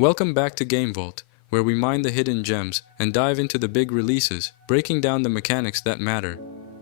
Welcome back to Game Vault, where we mine the hidden gems and dive into the big releases, breaking down the mechanics that matter.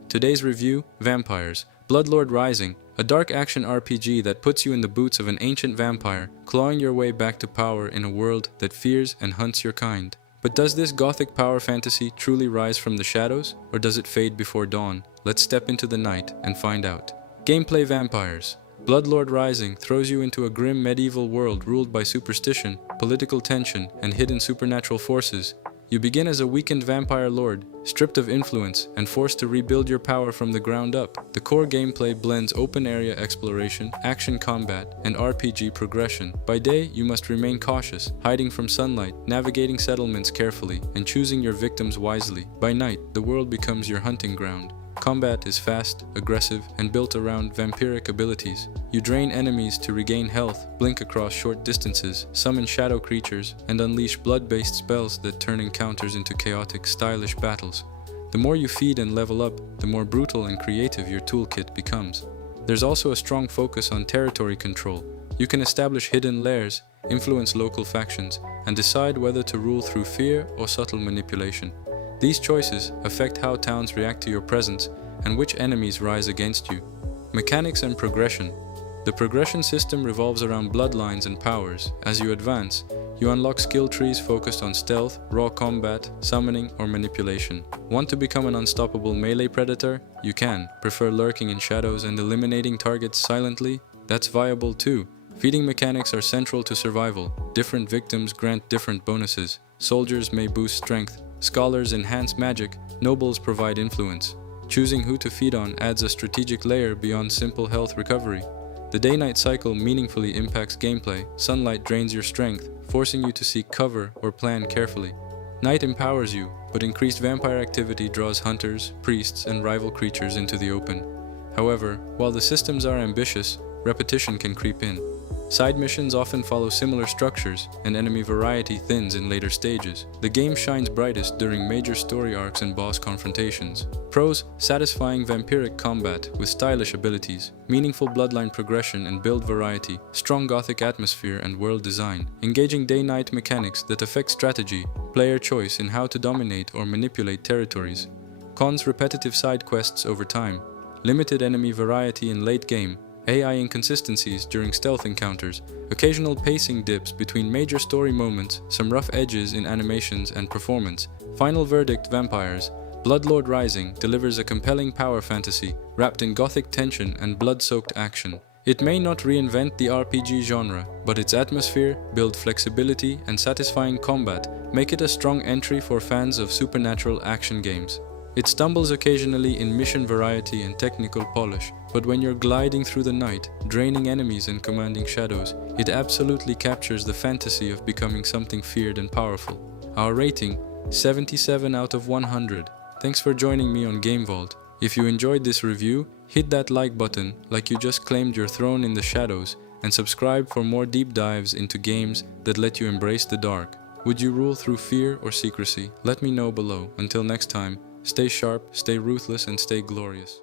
Today's review, Vampires, Bloodlord Rising, a dark action RPG that puts you in the boots of an ancient vampire, clawing your way back to power in a world that fears and hunts your kind. But does this gothic power fantasy truly rise from the shadows, or does it fade before dawn? Let's step into the night and find out. Gameplay: Vampires. Bloodlord Rising throws you into a grim medieval world ruled by superstition, political tension, and hidden supernatural forces. You begin as a weakened vampire lord, stripped of influence and forced to rebuild your power from the ground up. The core gameplay blends open-area exploration, action combat, and RPG progression. By day, you must remain cautious, hiding from sunlight, navigating settlements carefully, and choosing your victims wisely. By night, the world becomes your hunting ground. Combat is fast, aggressive, and built around vampiric abilities. You drain enemies to regain health, blink across short distances, summon shadow creatures, and unleash blood-based spells that turn encounters into chaotic, stylish battles. The more you feed and level up, the more brutal and creative your toolkit becomes. There's also a strong focus on territory control. You can establish hidden lairs, influence local factions, and decide whether to rule through fear or subtle manipulation. These choices affect how towns react to your presence and which enemies rise against you. Mechanics and progression. The progression system revolves around bloodlines and powers. As you advance, you unlock skill trees focused on stealth, raw combat, summoning, or manipulation. Want to become an unstoppable melee predator? You can. Prefer lurking in shadows and eliminating targets silently? That's viable too. Feeding mechanics are central to survival. Different victims grant different bonuses. Soldiers may boost strength, scholars enhance magic, nobles provide influence. Choosing who to feed on adds a strategic layer beyond simple health recovery. The day-night cycle meaningfully impacts gameplay. Sunlight drains your strength, forcing you to seek cover or plan carefully. Night empowers you, but increased vampire activity draws hunters, priests, and rival creatures into the open. However, while the systems are ambitious, repetition can creep in. Side missions often follow similar structures, and enemy variety thins in later stages. The game shines brightest during major story arcs and boss confrontations. Pros: satisfying vampiric combat with stylish abilities, meaningful bloodline progression and build variety, strong gothic atmosphere and world design, engaging day-night mechanics that affect strategy, player choice in how to dominate or manipulate territories. Cons: repetitive side quests over time, limited enemy variety in late game, AI inconsistencies during stealth encounters, occasional pacing dips between major story moments, some rough edges in animations and performance. Final verdict: Vampires. Bloodlord Rising delivers a compelling power fantasy wrapped in gothic tension and blood-soaked action. It may not reinvent the RPG genre, but its atmosphere, build flexibility, and satisfying combat make it a strong entry for fans of supernatural action games. It stumbles occasionally in mission variety and technical polish, but when you're gliding through the night, draining enemies and commanding shadows, it absolutely captures the fantasy of becoming something feared and powerful. Our rating: 77 out of 100. Thanks for joining me on Game Vault. If you enjoyed this review, hit that like button like you just claimed your throne in the shadows, and subscribe for more deep dives into games that let you embrace the dark. Would you rule through fear or secrecy? Let me know below. Until next time, stay sharp, stay ruthless, and stay glorious.